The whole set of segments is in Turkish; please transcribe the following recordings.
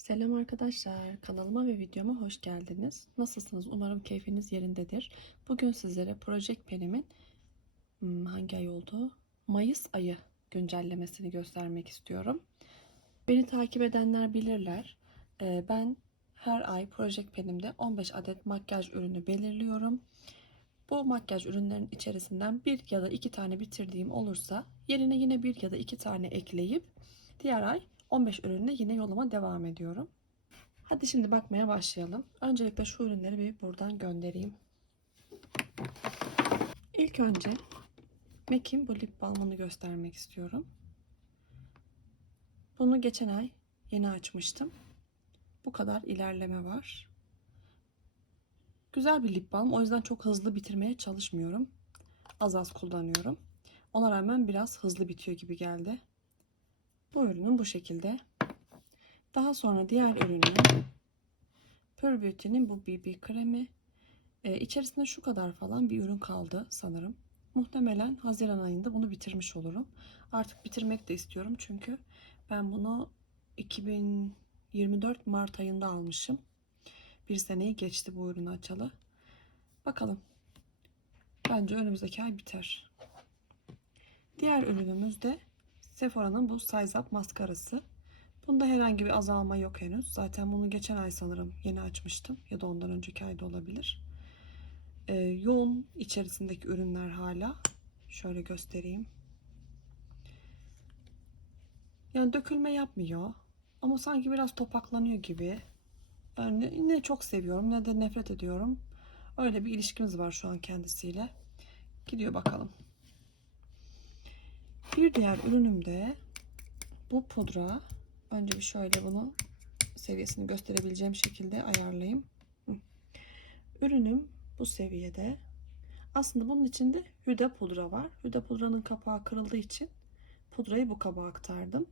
Selam arkadaşlar, kanalıma ve videoma hoş geldiniz. Nasılsınız? Umarım keyfiniz yerindedir. Bugün sizlere Project Pen'imin hmm, hangi ay oldu? Mayıs ayı güncellemesini göstermek istiyorum. Beni takip edenler bilirler. Ee, Ben her ay Project Pen'imde 15 adet makyaj ürünü belirliyorum. Bu makyaj ürünlerin içerisinden bir ya da iki tane bitirdiğim olursa yerine yine bir ya da iki tane ekleyip diğer ay 15 ürünle yine yoluma devam ediyorum. Hadi şimdi bakmaya başlayalım. Öncelikle şu ürünleri bir buradan göndereyim. İlk önce MAC'in bu lip balmını göstermek istiyorum. Bunu geçen ay yeni açmıştım. Bu kadar ilerleme var. Güzel bir lip balm. O yüzden çok hızlı bitirmeye çalışmıyorum. Az az kullanıyorum. Ona rağmen biraz hızlı bitiyor gibi geldi. Bu ürünün bu şekilde. Daha sonra diğer ürünüm Pure Beauty'nin bu BB kremi. Ee, içerisinde şu kadar falan bir ürün kaldı sanırım. Muhtemelen Haziran ayında bunu bitirmiş olurum. Artık bitirmek de istiyorum çünkü ben bunu 2024 Mart ayında almışım. Bir seneyi geçti bu ürünü açalı. Bakalım. Bence önümüzdeki ay biter. Diğer ürünümüz de Sephora'nın bu Size Up maskarası. Bunda herhangi bir azalma yok henüz. Zaten bunu geçen ay sanırım yeni açmıştım. Ya da ondan önceki ayda olabilir. Ee, yoğun içerisindeki ürünler hala. Şöyle göstereyim. Yani dökülme yapmıyor. Ama sanki biraz topaklanıyor gibi. Yani ne çok seviyorum ne de nefret ediyorum. Öyle bir ilişkimiz var şu an kendisiyle. Gidiyor bakalım. Bir diğer ürünüm de bu pudra. Önce bir şöyle bunu seviyesini gösterebileceğim şekilde ayarlayayım. Ürünüm bu seviyede. Aslında bunun içinde hüde pudra var. Hüde pudranın kapağı kırıldığı için pudrayı bu kaba aktardım.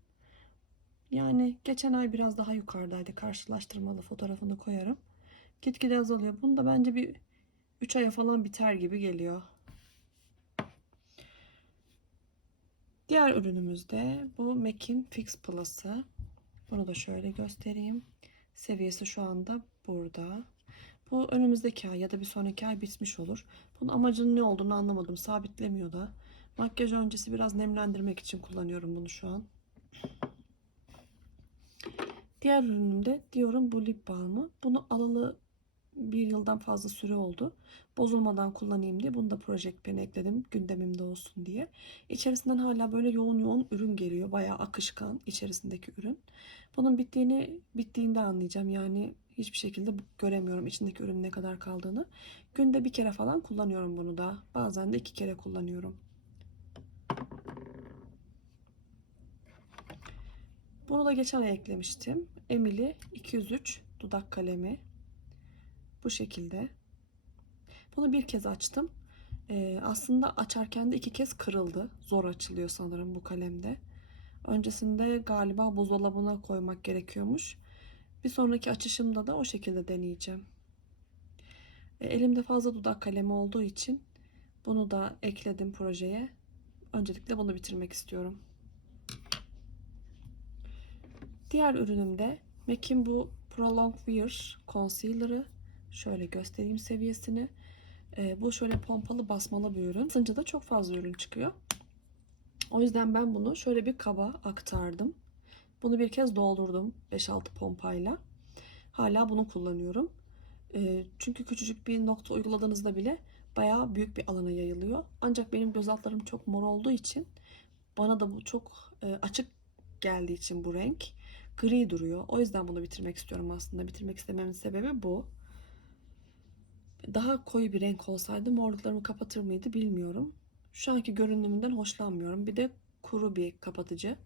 Yani geçen ay biraz daha yukarıdaydı. Karşılaştırmalı fotoğrafını koyarım. Gitgide azalıyor. Bunu da bence bir 3 aya falan biter gibi geliyor. Diğer ürünümüz de bu MAC'in Fix Plus'ı. Bunu da şöyle göstereyim. Seviyesi şu anda burada. Bu önümüzdeki ay ya da bir sonraki ay bitmiş olur. Bunun amacının ne olduğunu anlamadım. Sabitlemiyor da. Makyaj öncesi biraz nemlendirmek için kullanıyorum bunu şu an. Diğer ürünüm de Dior'un bu lip balmı. Bunu alalı bir yıldan fazla süre oldu. Bozulmadan kullanayım diye bunu da Project Pen'e ekledim. Gündemimde olsun diye. İçerisinden hala böyle yoğun yoğun ürün geliyor. Bayağı akışkan içerisindeki ürün. Bunun bittiğini bittiğinde anlayacağım. Yani hiçbir şekilde göremiyorum içindeki ürün ne kadar kaldığını. Günde bir kere falan kullanıyorum bunu da. Bazen de iki kere kullanıyorum. Bunu da geçen ay eklemiştim. Emily 203 dudak kalemi. Bu şekilde. Bunu bir kez açtım. Ee, aslında açarken de iki kez kırıldı. Zor açılıyor sanırım bu kalemde. Öncesinde galiba buzdolabına koymak gerekiyormuş. Bir sonraki açışımda da o şekilde deneyeceğim. Ee, elimde fazla dudak kalemi olduğu için bunu da ekledim projeye. Öncelikle bunu bitirmek istiyorum. Diğer ürünüm de MAC'in bu Prolong Wear Concealer'ı. Şöyle göstereyim seviyesini. Ee, bu şöyle pompalı basmalı bir ürün. Sınca da çok fazla ürün çıkıyor. O yüzden ben bunu şöyle bir kaba aktardım. Bunu bir kez doldurdum 5-6 pompayla. Hala bunu kullanıyorum. Ee, çünkü küçücük bir nokta uyguladığınızda bile bayağı büyük bir alana yayılıyor. Ancak benim göz altlarım çok mor olduğu için bana da bu çok e, açık geldiği için bu renk gri duruyor. O yüzden bunu bitirmek istiyorum aslında. Bitirmek istememin sebebi bu. Daha koyu bir renk olsaydı morluklarımı kapatır mıydı bilmiyorum. Şu anki görünümünden hoşlanmıyorum. Bir de kuru bir kapatıcı.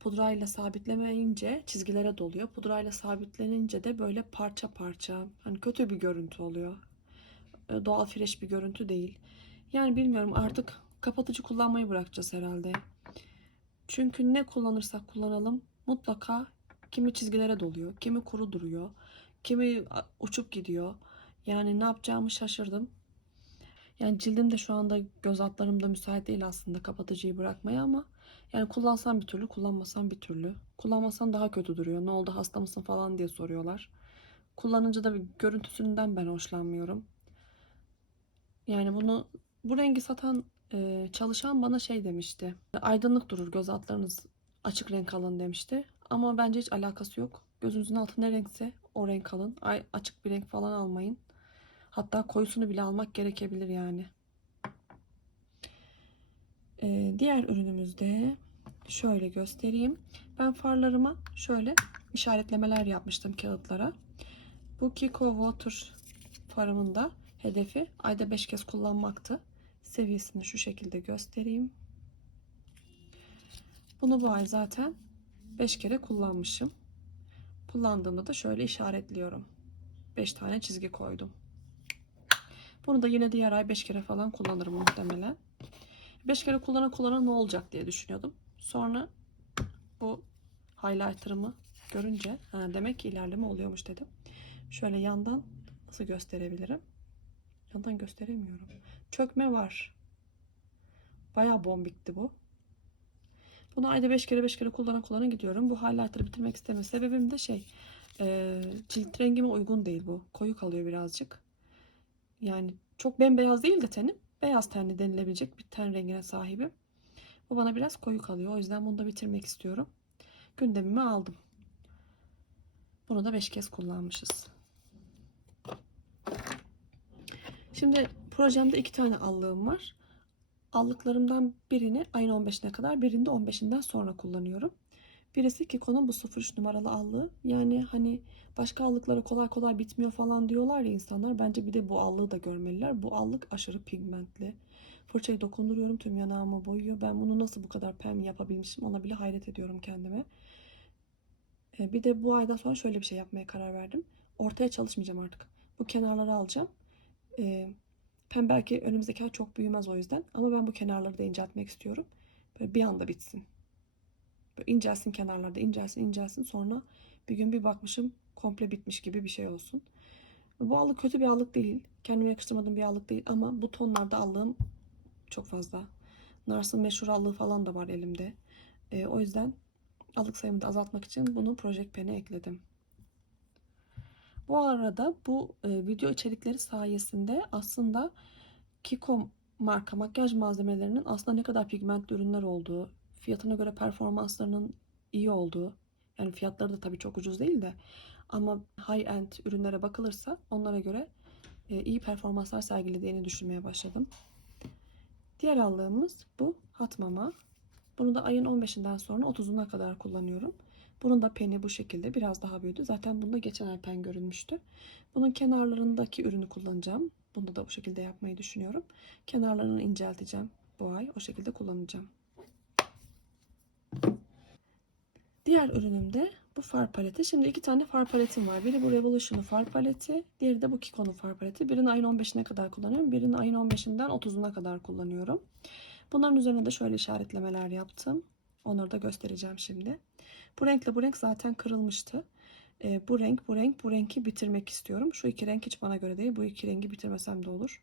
Pudrayla sabitlemeyince çizgilere doluyor. Pudrayla sabitlenince de böyle parça parça. Hani kötü bir görüntü oluyor. Ee, Doğal fresh bir görüntü değil. Yani bilmiyorum artık kapatıcı kullanmayı bırakacağız herhalde. Çünkü ne kullanırsak kullanalım mutlaka kimi çizgilere doluyor, kimi kuru duruyor, kimi uçup gidiyor. Yani ne yapacağımı şaşırdım. Yani cildim de şu anda göz altlarımda müsait değil aslında kapatıcıyı bırakmaya ama Yani kullansan bir türlü, kullanmasan bir türlü. Kullanmasan daha kötü duruyor. Ne oldu hasta mısın falan diye soruyorlar. Kullanınca da görüntüsünden ben hoşlanmıyorum. Yani bunu bu rengi satan e, çalışan bana şey demişti. Aydınlık durur göz altlarınız açık renk alın demişti. Ama bence hiç alakası yok. Gözünüzün altı ne renkse o renk alın. Ay, açık bir renk falan almayın. Hatta koyusunu bile almak gerekebilir yani. Ee, diğer ürünümüzde şöyle göstereyim. Ben farlarıma şöyle işaretlemeler yapmıştım kağıtlara. Bu Kiko Water farımın da hedefi ayda 5 kez kullanmaktı. Seviyesini şu şekilde göstereyim. Bunu bu ay zaten 5 kere kullanmışım. Kullandığımda da şöyle işaretliyorum. 5 tane çizgi koydum. Bunu da yine diğer ay 5 kere falan kullanırım muhtemelen. 5 kere kullana kullana ne olacak diye düşünüyordum. Sonra bu highlighter'ımı görünce ha, demek ki ilerleme oluyormuş dedim. Şöyle yandan nasıl gösterebilirim? Yandan gösteremiyorum. Çökme var. Bayağı bombikti bu. Bunu ayda 5 kere 5 kere kullana kullana gidiyorum. Bu highlighter'ı bitirmek isteme sebebim de şey e, cilt rengime uygun değil bu. Koyu kalıyor birazcık. Yani çok bembeyaz değil de tenim. Beyaz tenli denilebilecek bir ten rengine sahibim. Bu bana biraz koyu kalıyor. O yüzden bunu da bitirmek istiyorum. Gündemime aldım. Bunu da 5 kez kullanmışız. Şimdi projemde iki tane allığım var. Allıklarımdan birini ayın 15'ine kadar, birini de 15'inden sonra kullanıyorum. Birisi Kiko'nun bu 03 numaralı allığı. Yani hani başka allıklara kolay kolay bitmiyor falan diyorlar ya insanlar. Bence bir de bu allığı da görmeliler. Bu allık aşırı pigmentli. Fırçayı dokunduruyorum tüm yanağımı boyuyor. Ben bunu nasıl bu kadar pem yapabilmişim ona bile hayret ediyorum kendime. E, Bir de bu aydan sonra şöyle bir şey yapmaya karar verdim. Ortaya çalışmayacağım artık. Bu kenarları alacağım. E, Pem belki önümüzdeki ay çok büyümez o yüzden. Ama ben bu kenarları da inceltmek istiyorum. Böyle bir anda bitsin. Böyle incelsin kenarlarda incelsin incelsin. Sonra bir gün bir bakmışım komple bitmiş gibi bir şey olsun. Bu allık kötü bir allık değil. Kendime yakıştırmadığım bir allık değil. Ama bu tonlarda allığım çok fazla. Nars'ın meşhur allığı falan da var elimde. E, o yüzden allık sayımı da azaltmak için bunu Project Pen'e ekledim. Bu arada bu e, video içerikleri sayesinde aslında Kiko marka makyaj malzemelerinin aslında ne kadar pigmentli ürünler olduğu, fiyatına göre performanslarının iyi olduğu, yani fiyatları da tabii çok ucuz değil de ama high end ürünlere bakılırsa onlara göre e, iyi performanslar sergilediğini düşünmeye başladım. Diğer aldığımız bu Hot Mama. Bunu da ayın 15'inden sonra 30'una kadar kullanıyorum. Bunun da peni bu şekilde biraz daha büyüdü. Zaten bunda geçen ay pen görünmüştü. Bunun kenarlarındaki ürünü kullanacağım. Bunu da bu şekilde yapmayı düşünüyorum. Kenarlarını incelteceğim bu ay. O şekilde kullanacağım. Diğer ürünüm de bu far paleti. Şimdi iki tane far paletim var. Biri bu Revolution'un far paleti. Diğeri de bu Kiko'nun far paleti. Birini ayın 15'ine kadar kullanıyorum. Birini ayın 15'inden 30'una kadar kullanıyorum. Bunların üzerine de şöyle işaretlemeler yaptım. Onları da göstereceğim şimdi. Bu renkle bu renk zaten kırılmıştı. E, bu renk, bu renk, bu renki bitirmek istiyorum. Şu iki renk hiç bana göre değil. Bu iki rengi bitirmesem de olur.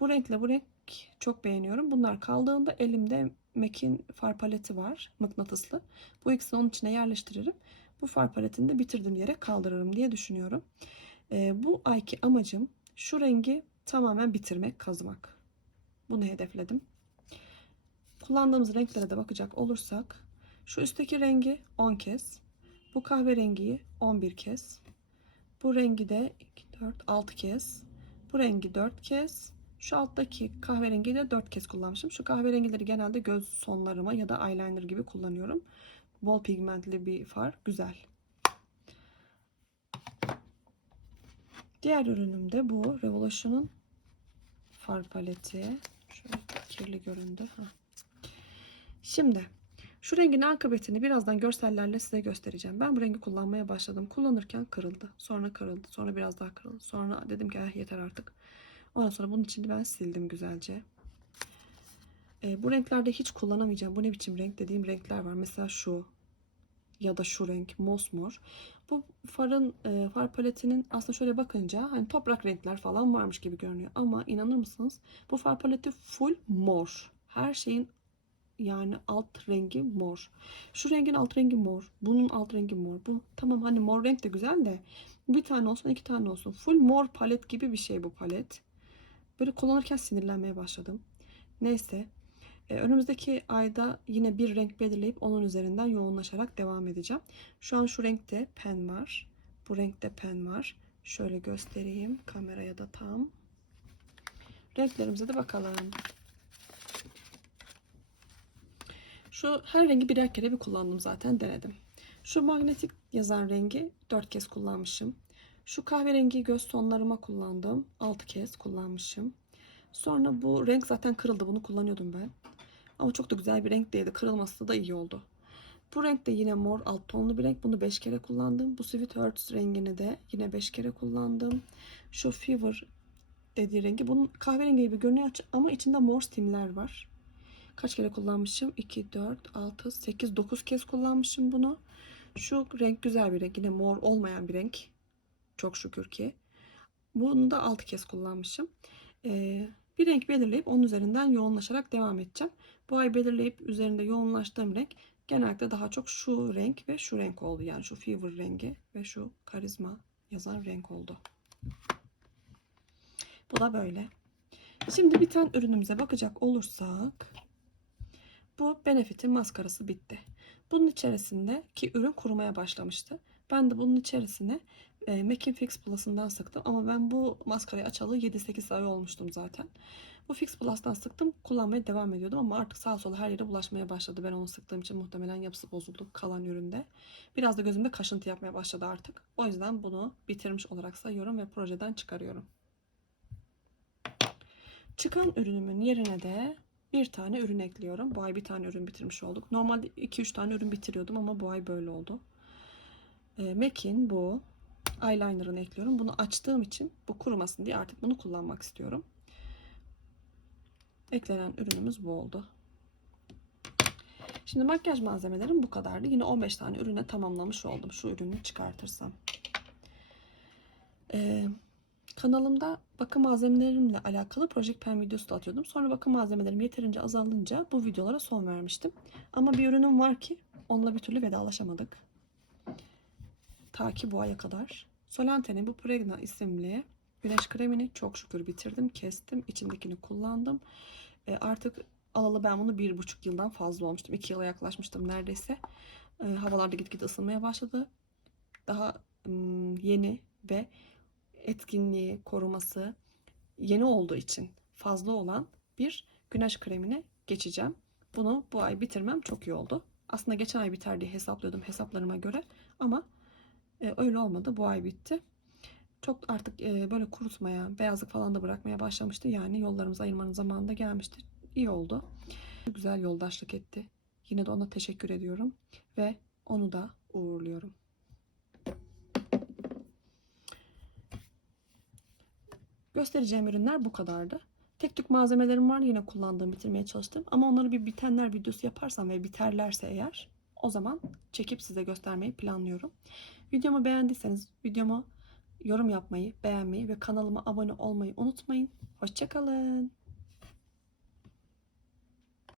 Bu renkle bu renk çok beğeniyorum. Bunlar kaldığında elimde MAC'in far paleti var. Mıknatıslı. Bu ikisini onun içine yerleştiririm. Bu far paletini de bitirdim diyerek kaldırırım diye düşünüyorum. E, bu ayki amacım şu rengi tamamen bitirmek, kazımak. Bunu hedefledim. Kullandığımız renklere de bakacak olursak şu üstteki rengi 10 kez. Bu kahverengiyi 11 kez. Bu rengi de 2, 4, 6 kez. Bu rengi 4 kez. Şu alttaki kahverengiyi de 4 kez kullanmışım. Şu kahverengileri genelde göz sonlarıma ya da eyeliner gibi kullanıyorum. Bol pigmentli bir far. Güzel. Diğer ürünüm de bu. Revolution'un far paleti. Şöyle kirli göründü. Şimdi şu rengin akıbetini birazdan görsellerle size göstereceğim. Ben bu rengi kullanmaya başladım. Kullanırken kırıldı. Sonra kırıldı. Sonra biraz daha kırıldı. Sonra dedim ki eh, yeter artık. Ondan sonra bunun içini ben sildim güzelce. E, bu renklerde hiç kullanamayacağım. Bu ne biçim renk dediğim renkler var. Mesela şu ya da şu renk mosmor. Bu farın e, far paletinin aslında şöyle bakınca hani toprak renkler falan varmış gibi görünüyor. Ama inanır mısınız bu far paleti full mor. Her şeyin yani alt rengi mor. Şu rengin alt rengi mor. Bunun alt rengi mor. Bu tamam hani mor renk de güzel de bir tane olsun iki tane olsun. Full mor palet gibi bir şey bu palet. Böyle kullanırken sinirlenmeye başladım. Neyse. Ee, önümüzdeki ayda yine bir renk belirleyip onun üzerinden yoğunlaşarak devam edeceğim. Şu an şu renkte pen var. Bu renkte pen var. Şöyle göstereyim kameraya da tam. Renklerimize de bakalım. Şu her rengi birer kere bir kullandım zaten denedim. Şu magnetik yazan rengi 4 kez kullanmışım. Şu kahverengi göz tonlarıma kullandım. 6 kez kullanmışım. Sonra bu renk zaten kırıldı. Bunu kullanıyordum ben. Ama çok da güzel bir renk değildi. Kırılması da iyi oldu. Bu renk de yine mor alt tonlu bir renk. Bunu 5 kere kullandım. Bu Sweet Hearts rengini de yine 5 kere kullandım. Şu Fever dediği rengi. Bunun kahverengi gibi görünüyor ama içinde mor simler var. Kaç kere kullanmışım? 2, 4, 6, 8, 9 kez kullanmışım bunu. Şu renk güzel bir renk. Yine mor olmayan bir renk. Çok şükür ki. Bunu da 6 kez kullanmışım. Ee, bir renk belirleyip onun üzerinden yoğunlaşarak devam edeceğim. Bu ay belirleyip üzerinde yoğunlaştığım renk genellikle daha çok şu renk ve şu renk oldu. Yani şu fever rengi ve şu karizma yazan renk oldu. Bu da böyle. Şimdi biten ürünümüze bakacak olursak bu Benefit'in maskarası bitti. Bunun içerisinde ki ürün kurumaya başlamıştı. Ben de bunun içerisine e, Makin Fix Plus'ından sıktım. Ama ben bu maskarayı açalı 7-8 ay olmuştum zaten. Bu Fix Plus'tan sıktım. Kullanmaya devam ediyordum ama artık sağa sola her yere bulaşmaya başladı. Ben onu sıktığım için muhtemelen yapısı bozuldu kalan üründe. Biraz da gözümde kaşıntı yapmaya başladı artık. O yüzden bunu bitirmiş olarak sayıyorum ve projeden çıkarıyorum. Çıkan ürünümün yerine de bir tane ürün ekliyorum. Bu ay bir tane ürün bitirmiş olduk. Normalde 2-3 tane ürün bitiriyordum ama bu ay böyle oldu. E, MAC'in bu eyeliner'ını ekliyorum. Bunu açtığım için bu kurumasın diye artık bunu kullanmak istiyorum. Eklenen ürünümüz bu oldu. Şimdi makyaj malzemelerim bu kadardı. Yine 15 tane ürüne tamamlamış oldum. Şu ürünü çıkartırsam. Ee, kanalımda bakım malzemelerimle alakalı Project Pen videosu da atıyordum. Sonra bakım malzemelerim yeterince azalınca bu videolara son vermiştim. Ama bir ürünüm var ki onunla bir türlü vedalaşamadık. Ta ki bu aya kadar. Solante'nin bu Pregna isimli güneş kremini çok şükür bitirdim. Kestim. içindekini kullandım. E, artık alalı ben bunu bir buçuk yıldan fazla olmuştum. iki yıla yaklaşmıştım neredeyse. E, havalarda gitgide ısınmaya başladı. Daha ım, yeni ve etkinliği, koruması yeni olduğu için fazla olan bir güneş kremine geçeceğim. Bunu bu ay bitirmem çok iyi oldu. Aslında geçen ay biter diye hesaplıyordum hesaplarıma göre ama e, öyle olmadı. Bu ay bitti. Çok artık e, böyle kurutmaya, beyazlık falan da bırakmaya başlamıştı. Yani yollarımızı ayırmanın zamanı da gelmişti. İyi oldu. Güzel yoldaşlık etti. Yine de ona teşekkür ediyorum. Ve onu da uğurluyorum. Göstereceğim ürünler bu kadardı. Tek tük malzemelerim var yine kullandığım, bitirmeye çalıştım. Ama onları bir bitenler videosu yaparsam ve biterlerse eğer o zaman çekip size göstermeyi planlıyorum. Videomu beğendiyseniz videomu yorum yapmayı, beğenmeyi ve kanalıma abone olmayı unutmayın. Hoşçakalın.